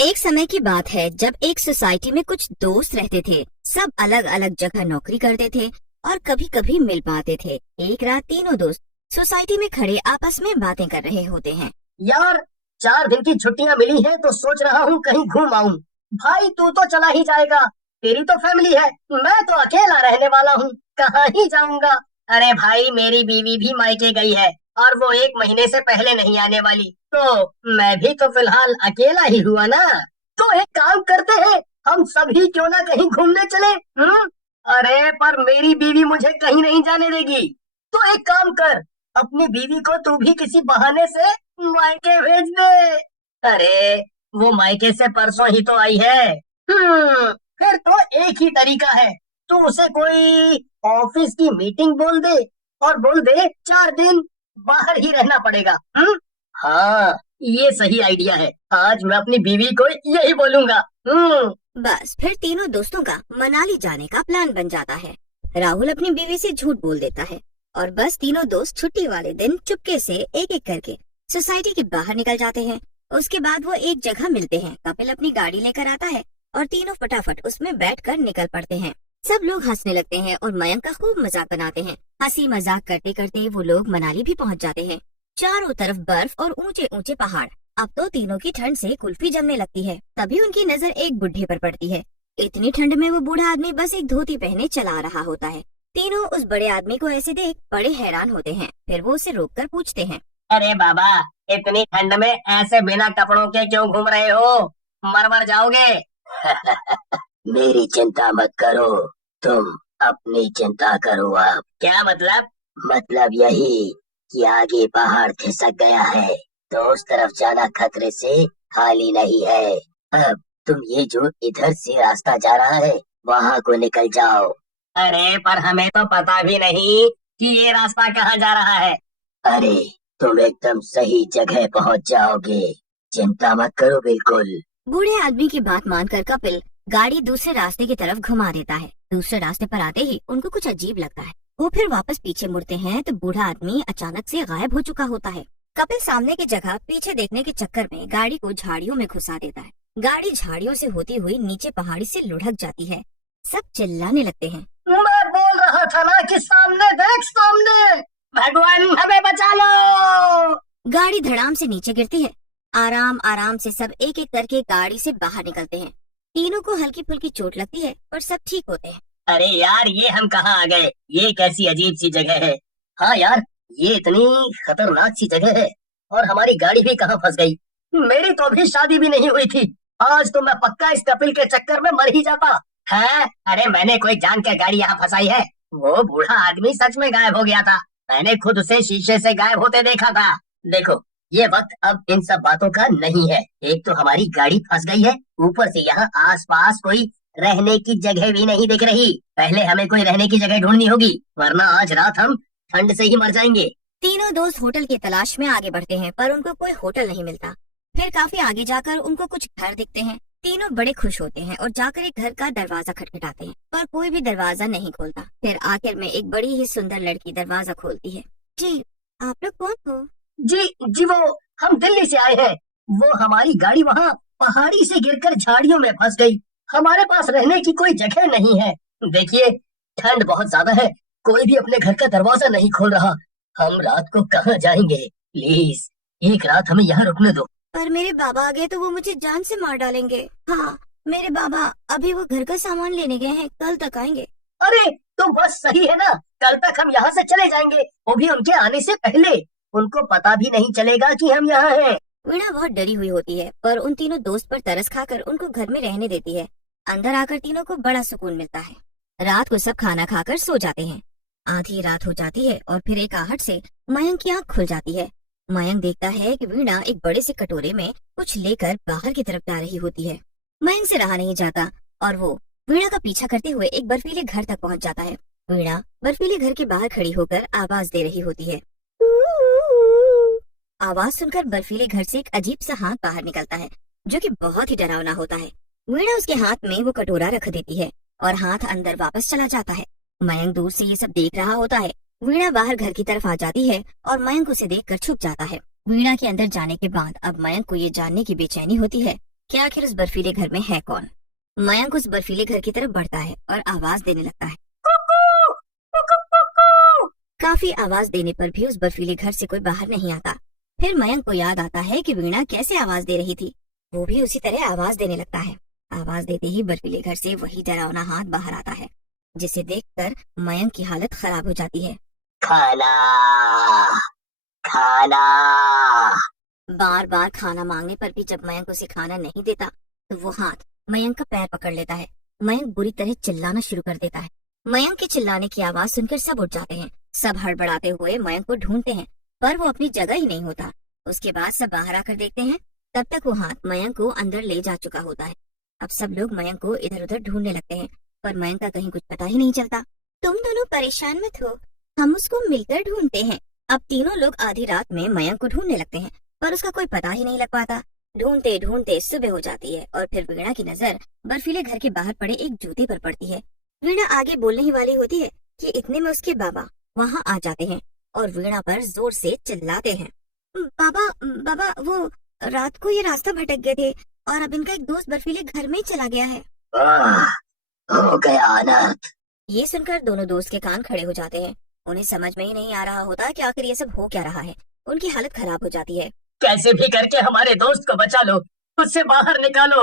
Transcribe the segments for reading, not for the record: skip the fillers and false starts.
एक समय की बात है जब एक सोसाइटी में कुछ दोस्त रहते थे। सब अलग अलग जगह नौकरी करते थे और कभी कभी मिल पाते थे। एक रात तीनों दोस्त सोसाइटी में खड़े आपस में बातें कर रहे होते हैं। यार, 4 दिन की छुट्टियां मिली हैं तो सोच रहा हूँ कहीं घूम आऊं। भाई तू तो चला ही जाएगा, तेरी तो फैमिली है, मैं तो अकेला रहने वाला हूँ, कहाँ ही जाऊंगा। अरे भाई, मेरी बीवी भी मायके गई है और वो 1 महीने से पहले नहीं आने वाली, तो मैं भी तो फिलहाल अकेला ही हुआ ना। तो एक काम करते हैं, हम सभी क्यों ना कहीं घूमने चले। अरे पर मेरी बीवी मुझे कहीं नहीं जाने देगी। तो एक काम कर, अपनी बीवी को तू भी किसी बहाने से मायके भेज दे। अरे वो मायके से परसों ही तो आई है। फिर तो एक ही तरीका है, तू उसे कोई ऑफिस की मीटिंग बोल दे और बोल दे 4 दिन बाहर ही रहना पड़ेगा। हाँ, ये सही आइडिया है, आज मैं अपनी बीवी को यही बोलूंगा। बस फिर तीनों दोस्तों का मनाली जाने का प्लान बन जाता है। राहुल अपनी बीवी से झूठ बोल देता है और बस तीनों दोस्त छुट्टी वाले दिन चुपके से एक एक करके सोसाइटी के बाहर निकल जाते हैं। उसके बाद वो एक जगह मिलते हैं। कपिल अपनी गाड़ी लेकर आता है और तीनों फटाफट उसमें बैठकर निकल पड़ते हैं। सब लोग हंसने लगते हैं और मयंक का खूब मजाक बनाते हैं। हंसी मजाक करते करते वो लोग मनाली भी पहुंच जाते हैं। चारों तरफ बर्फ और ऊंचे ऊंचे पहाड़। अब तो तीनों की ठंड से कुल्फी जमने लगती है। तभी उनकी नजर एक बुढ़े पर पड़ती है। इतनी ठंड में वो बूढ़ा आदमी बस एक धोती पहने चला रहा होता है। तीनों उस बड़े आदमी को ऐसे देख बड़े हैरान होते हैं। फिर वो उसे रोककर पूछते हैं, अरे बाबा, इतनी ठंड में ऐसे बिना कपड़ों के क्यों घूम रहे हो, मर जाओगे। मेरी चिंता मत करो, तुम अपनी चिंता करो। अब क्या मतलब? मतलब यही कि आगे पहाड़ खिसक गया है तो उस तरफ जाना खतरे से खाली नहीं है। अब तुम ये जो इधर से रास्ता जा रहा है वहाँ को निकल जाओ। अरे पर हमें तो पता भी नहीं कि ये रास्ता कहाँ जा रहा है। अरे तुम एकदम सही जगह पहुँच जाओगे, चिंता मत करो बिल्कुल। बूढ़े आदमी की बात मानकर कपिल गाड़ी दूसरे रास्ते की तरफ घुमा देता है। दूसरे रास्ते पर आते ही उनको कुछ अजीब लगता है। वो फिर वापस पीछे मुड़ते हैं तो बूढ़ा आदमी अचानक से गायब हो चुका होता है। कपिल सामने की जगह पीछे देखने के चक्कर में गाड़ी को झाड़ियों में घुसा देता है। गाड़ी झाड़ियों से होती हुई नीचे पहाड़ी से लुढ़क जाती है। सब चिल्लाने लगते हैं, मैं बोल रहा था ना कि सामने देख, सामने, भगवान हमें बचा लो। गाड़ी धड़ाम से नीचे गिरती है। आराम आराम से सब एक एक करके गाड़ी से बाहर निकलते हैं। तीनों को हल्की फुल्की चोट लगती है और सब ठीक होते हैं। अरे यार, ये हम कहाँ आ गए, ये कैसी अजीब सी जगह है। हाँ यार, ये इतनी खतरनाक सी जगह है और हमारी गाड़ी भी कहाँ फंस गई। मेरी तो अभी शादी भी नहीं हुई थी, आज तो मैं पक्का इस कपिल के चक्कर में मर ही जाता है। अरे मैंने कोई जान के गाड़ी यहाँ फंसाई है। वो बूढ़ा आदमी सच में गायब हो गया था, मैंने खुद उसे शीशे से गायब होते देखा था। देखो, ये वक्त अब इन सब बातों का नहीं है। एक तो हमारी गाड़ी फंस गई है, ऊपर से यहाँ आसपास कोई रहने की जगह भी नहीं दिख रही। पहले हमें कोई रहने की जगह ढूंढनी होगी, वरना आज रात हम ठंड से ही मर जाएंगे। तीनों दोस्त होटल की तलाश में आगे बढ़ते हैं पर उनको कोई होटल नहीं मिलता। फिर काफी आगे जाकर उनको कुछ घर दिखते हैं। तीनों बड़े खुश होते हैं और जाकर एक घर का दरवाजा खटखटाते हैं पर कोई भी दरवाजा नहीं खोलता। फिर आखिर में एक बड़ी ही सुंदर लड़की दरवाजा खोलती है। जी, आप लोग कौन हो? जी वो हम दिल्ली से आए हैं। वो हमारी गाड़ी वहाँ पहाड़ी से गिरकर झाड़ियों में फंस गई। हमारे पास रहने की कोई जगह नहीं है। देखिए, ठंड बहुत ज्यादा है, कोई भी अपने घर का दरवाजा नहीं खोल रहा। हम रात को कहाँ जाएंगे, प्लीज एक रात हमें यहाँ रुकने दो। पर मेरे बाबा आ गए तो वो मुझे जान से मार डालेंगे। हाँ, मेरे बाबा अभी वो घर का सामान लेने गए हैं, कल तक आएंगे। अरे तो बस सही है ना, कल तक हम यहाँ से चले जाएंगे, वो भी उनके आने से पहले। उनको पता भी नहीं चलेगा कि हम यहाँ हैं। वीणा बहुत डरी हुई होती है पर उन तीनों दोस्त पर तरस खाकर उनको घर में रहने देती है। अंदर आकर तीनों को बड़ा सुकून मिलता है। रात को सब खाना खाकर सो जाते हैं। आधी रात हो जाती है और फिर एक आहट से मयंक की आँख खुल जाती है। मयंक देखता है कि वीणा एक बड़े से कटोरे में कुछ लेकर बाहर की तरफ जा रही होती है। मयंक से रहा नहीं जाता और वो वीणा का पीछा करते हुए एक बर्फीले घर तक पहुंच जाता है। वीणा बर्फीले घर के बाहर खड़ी होकर आवाज दे रही होती है। आवाज सुनकर बर्फीले घर से एक अजीब सा हाथ बाहर निकलता है जो कि बहुत ही डरावना होता है। वीणा उसके हाथ में वो कटोरा रख देती है और हाथ अंदर वापस चला जाता है। मयंक दूर से ये सब देख रहा होता है। वीणा बाहर घर की तरफ आ जाती है और मयंक उसे देखकर छुप जाता है। वीणा के अंदर जाने के बाद अब मयंक को ये जानने की बेचैनी होती है कि आखिर उस बर्फीले घर में है कौन। मयंक उस बर्फीले घर की तरफ बढ़ता है और आवाज देने लगता है। काफी आवाज देने पर भी उस बर्फीले घर से कोई बाहर नहीं आता। फिर मयंक को याद आता है कि वीणा कैसे आवाज दे रही थी। वो भी उसी तरह आवाज देने लगता है। आवाज देते ही बर्फीले घर से वही डरावना हाथ बाहर आता है, जिसे देखकर मयंक की हालत खराब हो जाती है। खाना, खाना। बार बार खाना मांगने पर भी जब मयंक उसे खाना नहीं देता तो वो हाथ मयंक का पैर पकड़ लेता है। मयंक बुरी तरह चिल्लाना शुरू कर देता है। मयंक के चिल्लाने की आवाज सुनकर सब उठ जाते हैं। सब हड़बड़ाते हुए मयंक को ढूंढते हैं, पर वो अपनी जगह ही नहीं होता। उसके बाद सब बाहर आकर देखते हैं, तब तक वो हाथ मयंक को अंदर ले जा चुका होता है। अब सब लोग मयंक को इधर उधर ढूंढने लगते हैं, पर मयंक का कहीं कुछ पता ही नहीं चलता। तुम दोनों परेशान मत हो, हम उसको मिलकर ढूंढते हैं। अब तीनों लोग आधी रात में मयंक को ढूंढने लगते हैं, पर उसका कोई पता ही नहीं लग पाता। ढूंढते ढूंढते सुबह हो जाती है और फिर वीणा की नजर बर्फीले घर के बाहर पड़े एक जूते पर पड़ती है। वीणा आगे बोलने ही वाली होती है कि इतने में उसके बाबा वहाँ आ जाते हैं और वीणा पर जोर से चिल्लाते हैं। बाबा, बाबा, वो रात को ये रास्ता भटक गए थे और अब इनका एक दोस्त बर्फीले घर में ही चला गया है। हो गया अनर्थ। ये सुनकर दोनों दोस्त के कान खड़े हो जाते हैं। उन्हें समझ में ही नहीं आ रहा होता कि आखिर ये सब हो क्या रहा है। उनकी हालत खराब हो जाती है। कैसे भी करके हमारे दोस्त को बचा लो, उससे बाहर निकालो।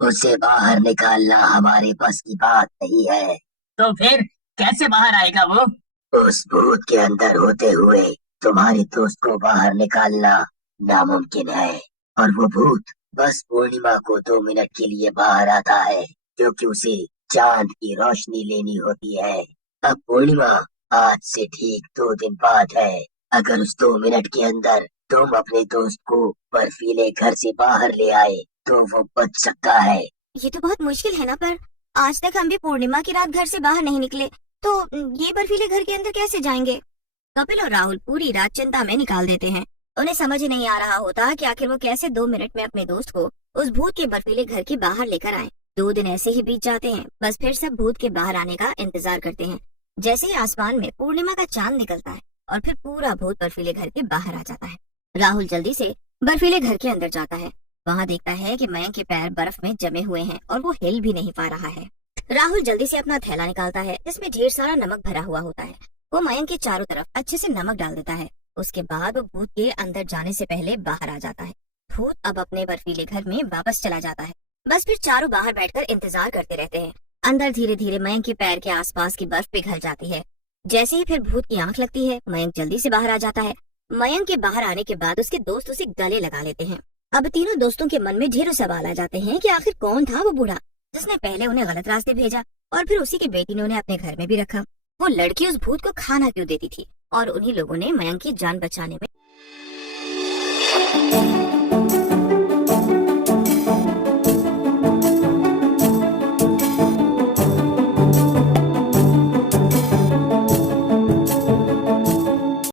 उसे बाहर निकालना हमारे बस की बात नहीं है। तो फिर कैसे बाहर आएगा वो? उस भूत के अंदर होते हुए तुम्हारे दोस्त को बाहर निकालना नामुमकिन है। और वो भूत बस पूर्णिमा को 2 मिनट के लिए बाहर आता है, क्योंकि उसे चांद की रोशनी लेनी होती है। अब पूर्णिमा आज से ठीक 2 दिन बाद है। अगर उस 2 मिनट के अंदर तुम अपने दोस्त को बर्फीले घर से बाहर ले आए तो वो बच सकता है। ये तो बहुत मुश्किल है ना, पर आज तक हम भी पूर्णिमा की रात घर से बाहर नहीं निकले, तो ये बर्फीले घर के अंदर कैसे जाएंगे? कपिल और राहुल पूरी रात चिंता में निकाल देते हैं। उन्हें समझ ही नहीं आ रहा होता कि आखिर वो कैसे 2 मिनट में अपने दोस्त को उस भूत के बर्फीले घर के बाहर लेकर आए। 2 दिन ऐसे ही बीत जाते हैं। बस फिर सब भूत के बाहर आने का इंतजार करते हैं। जैसे ही आसमान में पूर्णिमा का चांद निकलता है और फिर पूरा भूत बर्फीले घर के बाहर आ जाता है। राहुल जल्दी से बर्फीले घर के अंदर जाता है। वहाँ देखता है कि मयंक के पैर बर्फ में जमे हुए हैं और वो हिल भी नहीं पा रहा है। राहुल जल्दी से अपना थैला निकालता है, जिसमें ढेर सारा नमक भरा हुआ होता है। वो मयंक के चारों तरफ अच्छे से नमक डाल देता है। उसके बाद वो भूत के अंदर जाने से पहले बाहर आ जाता है। भूत अब अपने बर्फीले घर में वापस चला जाता है। बस फिर चारों बाहर बैठकर इंतजार करते रहते हैं। अंदर धीरे धीरे मयंक के पैर के आसपास की बर्फ पिघल जाती है। जैसे ही फिर भूत की आंख लगती है, मयंक जल्दी से बाहर आ जाता है। मयंक के बाहर आने के बाद उसके दोस्त उसे गले लगा लेते हैं। अब तीनों दोस्तों के मन में ढेरों सवाल आ जाते हैं कि आखिर कौन था वो बूढ़ा जिसने पहले उन्हें गलत रास्ते भेजा और फिर उसी की बेटी ने उन्हें अपने घर में भी रखा। वो लड़की उस भूत को खाना क्यों देती थी और उन्हीं लोगों ने मयंक की जान बचाने में